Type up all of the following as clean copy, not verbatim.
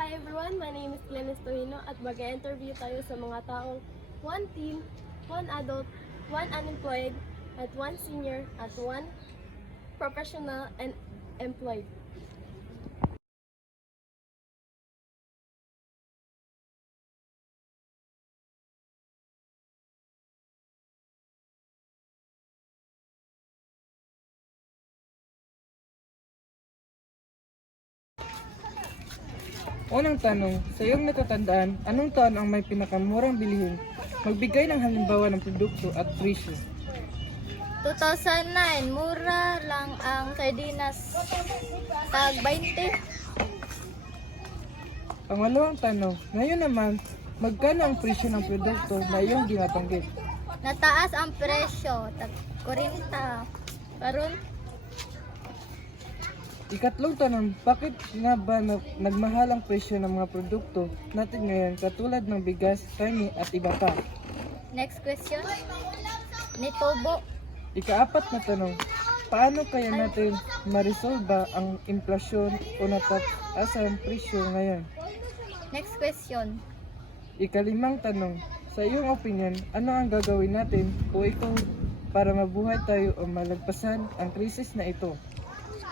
Hi everyone, my name is Glennis Tohino at mag-interview tayo sa mga taong 1 teen, 1 adult, 1 unemployed, at 1 senior, at 1 professional and employed. Unang tanong, sa iyong natatandaan, anong taon ang may pinakamurang bilihin? Magbigay ng halimbawa ng produkto at presyo. 2009, mura lang ang sardinas. Tag 20. Pangalawang tanong, ngayon naman, magkano ang presyo ng produkto na iyong ginatanggit? Nataas ang presyo. Tag 40. Karon, Ikatlong tanong, bakit nga ba nagmahal ang presyo ng mga produkto natin ngayon katulad ng bigas, karne at iba pa? next question. Nitobo. Ikaapat na tanong, paano kaya natin marisolba ang inflasyon o nataas ang presyo ngayon? Next question. Ikalimang tanong, sa iyong opinion, ano ang gagawin natin o ikaw para mabuhay tayo o malagpasan ang krisis na ito?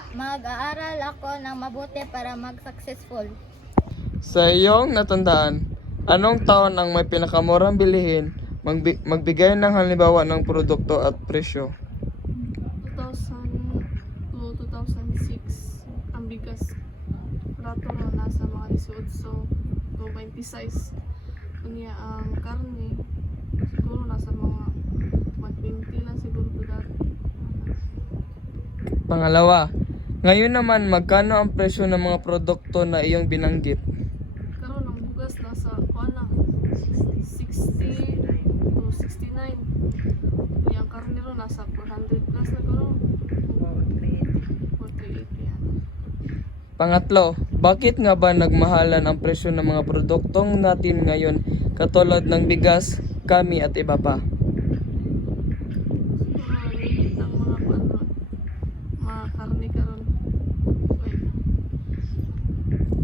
Mag-aaral ako ng mabuti para mag-successful. Sa iyong natandaan, anong taon ang may pinakamurang bilihin? Magbigay ng halimbawa ng produkto at presyo. 2000 to 2006, ang bigas rato na nasa mga 18 to 26. Kunya ang karne, siguro nasa mga 120 lang siguro to dati. Pangalawa, ngayon naman magkano ang presyo ng mga produkto na iyong binanggit? Karon ang bugas nasa kuana 60 to 69. Yung karne ro nasa 400 plus na karon. 48 yan. Pangatlo, bakit nga ba nagmahalan ang presyo ng mga produktong natin ngayon katulad ng bigas, kami at iba pa? Siguro limit ng mga kuan ron. Mga karne karon.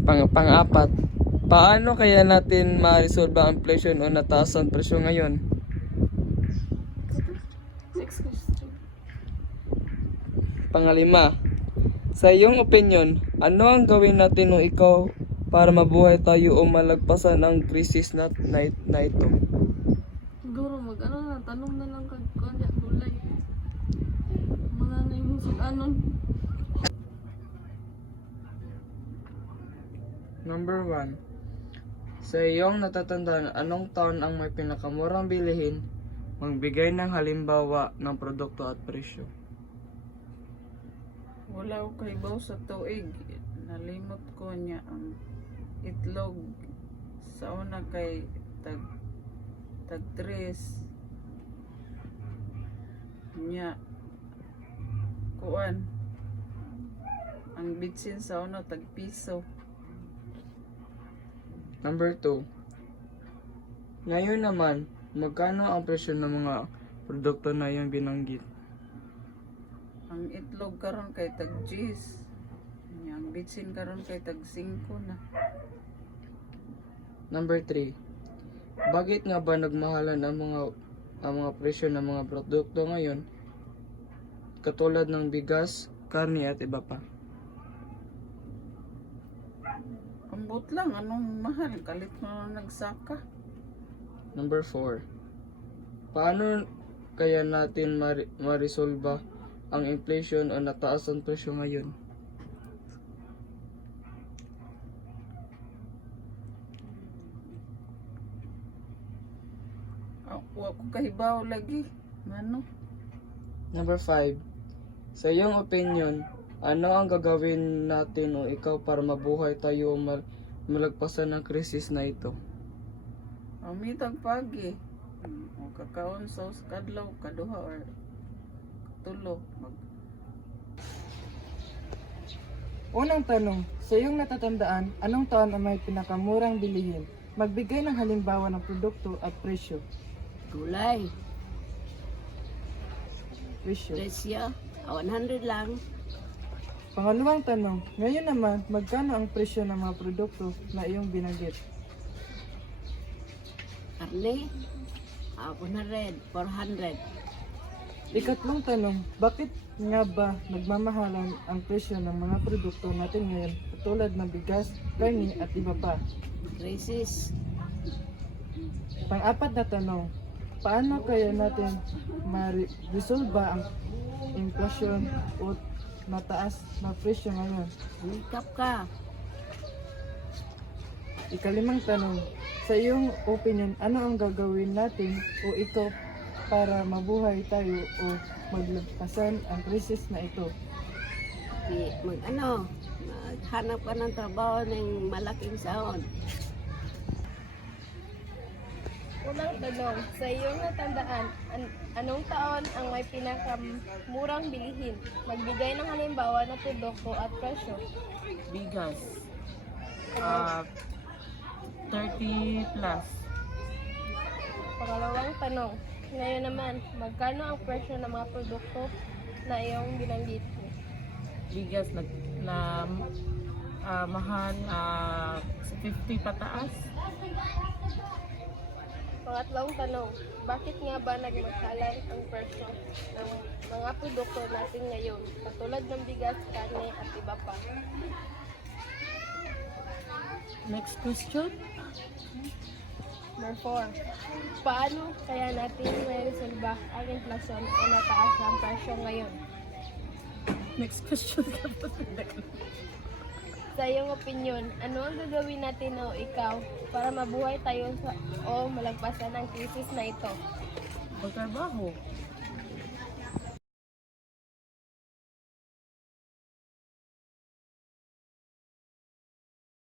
Pang-apat, paano kaya natin ma-resolve ang inflation o nataas ang presyo ngayon? Next question. Pangalima, sa iyong opinion, ano ang gawin natin o ikaw para mabuhay tayo o malagpasan ang krisis na ito? Siguro mag-ano na, tanong na lang kag kuan ya gulay. Mga nang sudanon. Number 1. Sa iyong natatandaan, anong taon ang may pinakamurang bilihin? Magbigay ng halimbawa ng produkto at presyo. Wala ko kay baw sa tuig. Nalimot ko niya ang itlog sa una kay tag 3 niya kuan ang bitsin sa una tag piso. Number 2. Ngayon naman, magkano ang presyo ng mga produkto na iyong binanggit? Ang itlog karon kay tag 10. Ang bitsin karon kay tag 5 na. Number 3. Bakit nga ba nagmahalan ang mga presyo ng mga produkto ngayon katulad ng bigas, karne at iba pa? Ambot lang anong mahal kalit na nagsaka. Number 4. Paano kaya natin marisolba ang inflation o nataas ang presyo ngayon? Wa ko kahibaw lagi. Ano? Number 5. Sa iyong opinion, ano ang gagawin natin o ikaw para mabuhay tayo o malagpasan ng krisis na ito? Amitag pagi. O kakaon sa kadlaw, kaduha or tulo. Unang tanong, sa iyong natatandaan, anong taon ang may pinakamurang bilihin? Magbigay ng halimbawa ng produkto at presyo. Gulay, Presyo. presyo, 100 lang. Pangalawang tanong, ngayon naman, magkano ang presyo ng mga produkto na iyong binanggit? Karne, 100, 400. Ikatlong tanong, bakit nga ba nagmamahalan ang presyo ng mga produkto natin ngayon tulad ng bigas, karne at iba pa? Crisis, Pang-apat na tanong, paano kaya natin ma-resolve ang inflasyon o mataas na presyo ngayon? humikap ka. Ikalimang tanong, sa iyong opinion, ano ang gagawin natin o ito para mabuhay tayo o maglagpasan ang krisis na ito? Maghanap ka ng trabaho ng malaking sahod. Unang tanong, sa iyong natandaan, anong taon ang may pinakamurang bilihin? Magbigay ng halimbawa ng produkto at presyo. Bigas. 30 plus. Pangalawang tanong, ngayon naman, magkano ang presyo ng mga produkto na iyong binanggit mo? Bigas na mahal 50 pataas. Pangatlong tanong, bakit nga ba nagmagkalan ang presyo ng mga produkto natin ngayon, katulad ng bigas, karne at iba pa? Next question. Number 4, paano kaya natin may-resolba ang inflasyon o nataas ang presyo ngayon? Next question. Sa iyong opinion, ano ang gagawin natin o ikaw para mabuhay tayo o malagpasan ang krisis na ito? Magtrabaho.